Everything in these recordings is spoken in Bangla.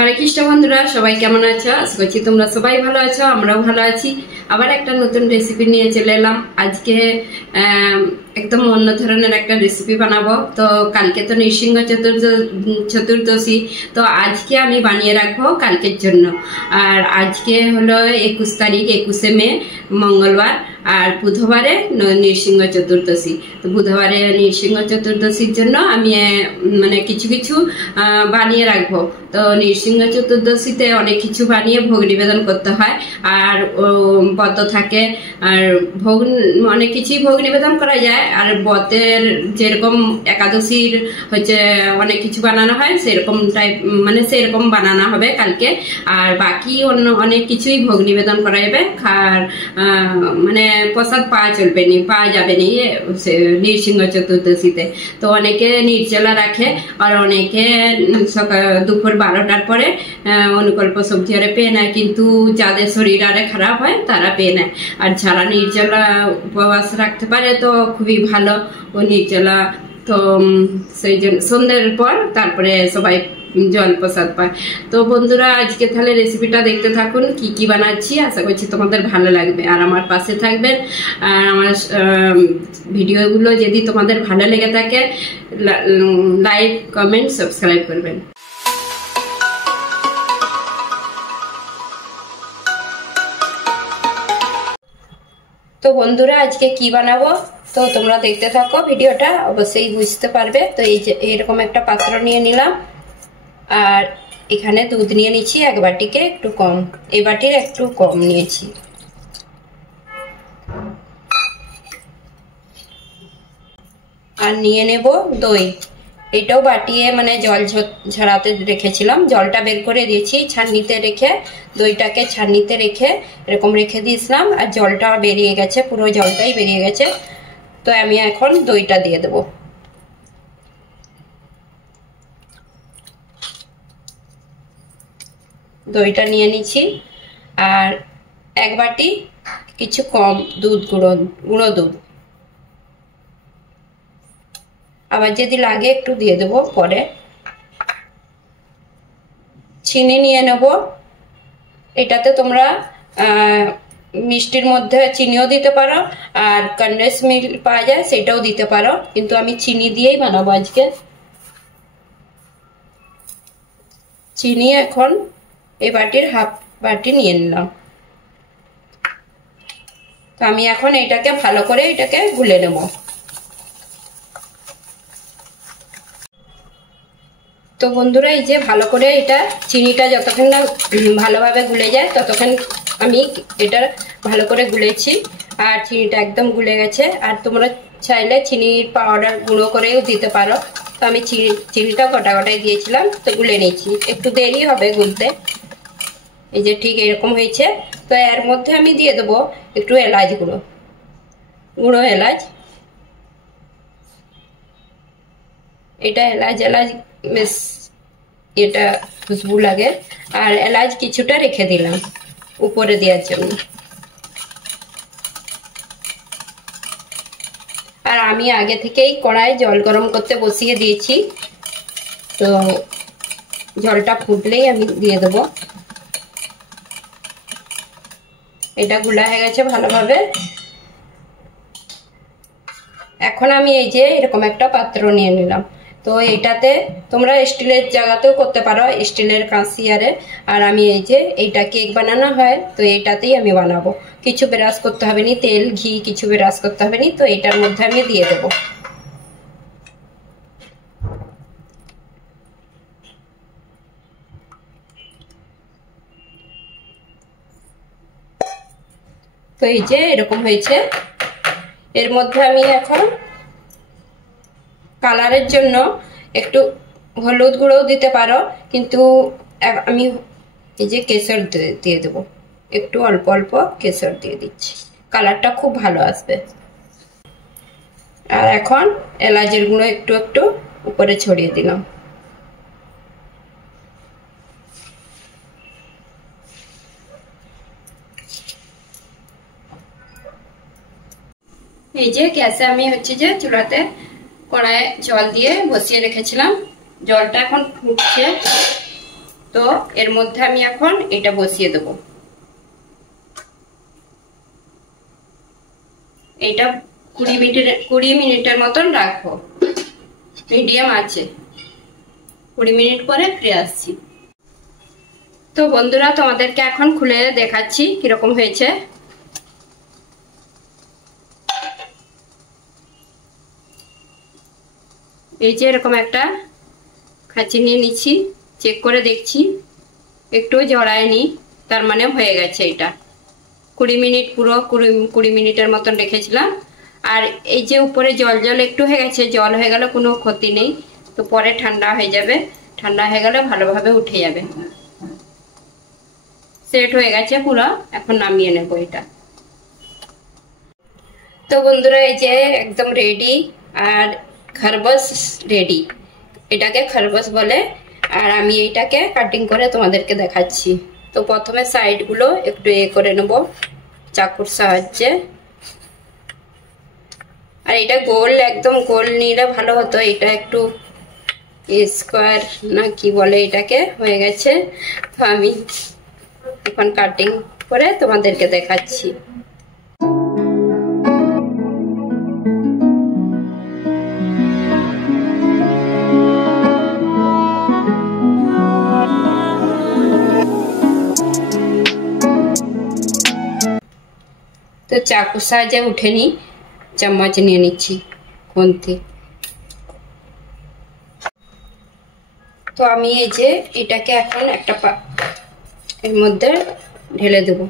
হরে কৃষ্ণ বন্ধুরা, সবাই কেমন আছো? আশা করছি তোমরা সবাই ভালো আছো, আমরাও ভালো আছি। আবার একটা নতুন রেসিপি নিয়ে চলে এলাম। আজকে একদম অন্য ধরনের একটা রেসিপি বানাবো। তো কালকে তো নৃসিংহ চতুর্দশী, তো আজকে আমি বানিয়ে রাখবো কালকের জন্য। আর আজকে হলো 21 তারিখ, 21শে মে, মঙ্গলবার। আর বুধবারে নৃসিংহ চতুর্দশী। তো বুধবারে নৃসিংহ চতুর্দশীর জন্য আমি মানে কিছু কিছু বানিয়ে রাখবো। তো নৃসিংহ চতুর্দশীতে অনেক কিছু বানিয়ে ভোগ নিবেদন করতে হয়, আর ব্রত থাকে, আর ভোগ অনেক কিছুই ভোগ নিবেদন করা যায়। আর ব্রতের যেরকম একাদশীর হচ্ছে অনেক কিছু বানানো হয়, সেরকম টাইপ মানে সেরকম বানানো হবে কালকে। আর বাকি অন্য অনেক কিছুই ভোগ নিবেদন করা যাবে। মানে প্রসাদ পাওয়া যাবে নি নৃসিংহ চতুর্দশীতে। তো অনেকে নির্জলা রাখে, আর অনেকে দুপুর 12টার পরে অনুকল্প সবজি আরে পেয়ে নেয়, কিন্তু যাদের শরীর আরে খারাপ হয় তারা পেয়ে নেয়। আর যারা নির্জলা উপবাস রাখতে পারে তো খুবই ভালো। ও নির্জলা তো সেই জন্য সন্ধ্যের পর তারপরে সবাই জল প্রসাদ পায়। তো বন্ধুরা, আজকে তাহলে রেসিপিটা দেখতে থাকুন, কি কি বানাচ্ছি। আশা করছি তোমাদের ভালো লাগবে, আর আমার পাশে থাকবেন। আর আমার ভিডিওগুলো যদি তোমাদের ভালো লেগে থাকে, লাইক, কমেন্ট, সাবস্ক্রাইব করবেন। তো বন্ধুরা, আজকে কি বানাবো তো তোমরা দেখতে থাকো, ভিডিওটা অবশ্যই বুঝতে পারবে। তো এই যে এরকম একটা পাত্র নিয়ে নিলাম, আর এখানে দুধ নিয়ে নিচ্ছি 1 বাটিকে একটু কম, এই বাটির একটু কম নিয়েছি। আর নিয়ে নেব দই, এটাও বাটিয়ে মানে জল ঝরাতে রেখেছিলাম, জলটা বের করে দিয়েছি ছাঁকনিতে রেখে, দইটাকে ছাঁকনিতে রেখে এরকম রেখে দিয়েছিলাম। আর জলটা বেরিয়ে গেছে, পুরো জলটাই বেরিয়ে গেছে। তো আমি এখন দইটা দিয়ে দেবো। দইটা নিয়ে নিচ্ছি, আর 1 বাটি কিছু কম দুধ, গুঁড়ো দুধ। আবার যদি লাগে একটু দিয়ে দেবো পরে। চিনি নিয়ে নেব, এটাতে তোমরা মিষ্টির মধ্যে চিনিও দিতে পারো, আর কনডেন্স মিল্ক পাওয়া যায় সেটাও দিতে পারো, কিন্তু আমি চিনি দিয়েই বানাবো আজকে। চিনি এখন এই বাটির হাফ বাটি নিয়ে নিলাম। তো আমি এখন এটাকে ভালো করে এটাকে গুলে নেব। তো বন্ধুরা, এই যে ভালো করে এটা চিনিটা যতক্ষণ না ভালোভাবে গুলে যায় ততক্ষণ আমি এটা ভালো করে গুলেছি, আর চিনিটা একদম গুলে গেছে। আর তোমরা চাইলে চিনির পাউডার গুঁড়ো করেও দিতে পারো। তো আমি চিনিটা গোটাই দিয়েছিলাম, তো গুলে নিয়েছি। একটু দেরি হবে গুলতে। এই যে ঠিক এরকম হয়েছে। তো এর মধ্যে আমি দিয়ে দেবো একটু এলাচ গুঁড়ো এলাচ। এটা এলাচ বেশ এটা খুশবু লাগে। আর এলাচ কিছুটা রেখে দিলাম উপরে দেওয়ার জন্য। আর আমি আগে থেকেই কড়াই জল গরম করতে বসিয়ে দিয়েছি, তো জলটা ফুটলেই আমি দিয়ে দেবো। এটা গুলা হয়ে গেছে ভালোভাবে। এখন আমি এই যে এরকম একটা পাত্র নিয়ে নিলাম। তো এইটাতে তোমরা স্টিলের জায়গাতেও করতে পারো, স্টিলের কাঁচিয়ারে। আর আমি এই যে এইটা কেক বানানো হয়, তো এইটাতেই আমি বানাবো। কিছু ব্রাশ করতে হবে না, তেল ঘি কিছু ব্রাশ করতে হবে না। তো এটার মধ্যে আমি দিয়ে দেবো। তো এই যে এরকম হয়েছে। এর মধ্যে আমি এখন কালারের জন্য একটু হলুদ গুঁড়োও দিতে পারো, কিন্তু আমি এই যে কেশর দিয়ে দেবো, একটু অল্প অল্প কেশর দিয়ে দিচ্ছি, কালারটা খুব ভালো আসবে। আর এখন এলাচের গুঁড়ো একটু একটু উপরে ছড়িয়ে দিলাম। এই যে গ্যাসে আমি হচ্ছে যে চুলাতে কড়াইয়ে জল দিয়ে বসিয়ে রেখেছিলাম, জলটা এখন ফুটছে। তো এর মধ্যে আমি এখন এটা বসিয়ে দেব। এটা 20 মিনিটের মতন রাখবো মিডিয়াম আছে। 20 মিনিট পরে ফিরে আসছি। তো বন্ধুরা তোমাদেরকে এখন খুলে দেখাচ্ছি কিরকম হয়েছে। এই যে এরকম একটা খাঁচি নিয়ে নিচ্ছি, চেক করে দেখছি একটু জড়ায়নি, তার মানে হয়ে গেছে। এটা 20 মিনিট, পুরো 20 মিনিটের মতন রেখেছিলাম। আর এই যে উপরে জল জল একটু হয়ে গেছে, জল হয়ে গেলে কোনো ক্ষতি নেই, তো পরে ঠান্ডা হয়ে যাবে। ঠান্ডা হয়ে গেলে ভালোভাবে উঠে যাবে। সেট হয়ে গেছে পুরো, এখন নামিয়ে নেব এটা। তো বন্ধুরা এই যে একদম রেডি, আর খরবস রেডি। এটাকে খরবস বলে, আর আমি এইটাকে কাটিং করে তোমাদেরকে দেখাচ্ছি। তো প্রথমে সাইডগুলো একটু করে নেব চাকুর সাহায্যে। আর এটা গোল, একদম গোল নিলে ভালো হতো। এটা একটু স্কোয়ার না কি বলে এটাকে হয়ে গেছে। তো আমি এখন কাটিং করে তোমাদেরকে দেখাচ্ছি। তো চাকুর সাহায্যে উঠেনি, চামচ নিয়ে নিচ্ছি খুন্তি। তো আমি এই যে এটাকে এখন একটা এর মধ্যে ঢেলে দেব।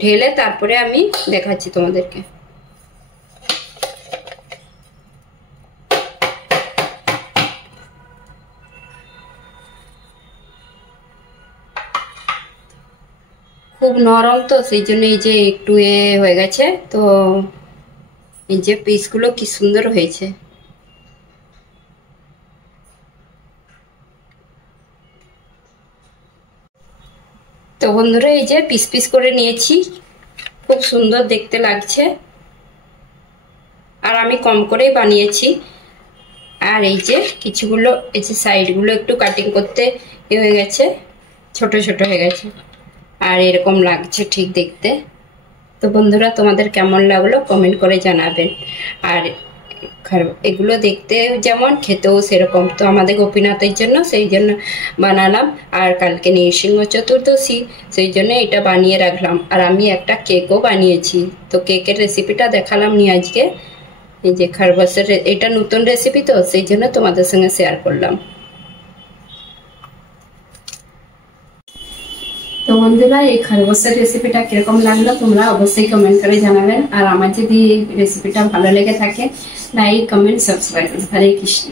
ঢেলে তারপরে আমি দেখাচ্ছি তোমাদেরকে। খুব নরম তো সেই জন্য এই যে একটু হয়ে গেছে। তো এই যে পিসগুলো কি সুন্দর হয়েছে। তো বন্ধুরা এই যে পিস পিস করে নিয়েছি, খুব সুন্দর দেখতে লাগছে। আর আমি কম করেই বানিয়েছি। আর এই যে কিছুগুলো এই যে সাইডগুলো একটু কাটিং করতে হয়ে গেছে, ছোট ছোট হয়ে গেছে, আর এরকম লাগছে ঠিক দেখতে। তো বন্ধুরা তোমাদের কেমন লাগলো কমেন্ট করে জানাবেন। আর এগুলো দেখতে যেমন খেতেও সেরকম। তো আমাদের গোপীনাথের জন্য সেই জন্য বানালাম। আর কালকে নৃসিংহ চতুর্দশী, সেই জন্য এটা বানিয়ে রাখলাম। আর আমি একটা কেকও বানিয়েছি, তো কেকের রেসিপিটা দেখালাম নি আজকে। এই যে খরবসের, এটা নতুন রেসিপি তো সেই জন্য তোমাদের সঙ্গে শেয়ার করলাম। তো বন্ধুরা এই খরগোশের রেসিপিটা কিরকম লাগলো তোমরা অবশ্যই কমেন্ট করে জানাবেন। আর আমার যদি রেসিপিটা ভালো লেগে থাকে লাইক, কমেন্ট, সাবস্ক্রাইব। হরে কৃষ্ণ।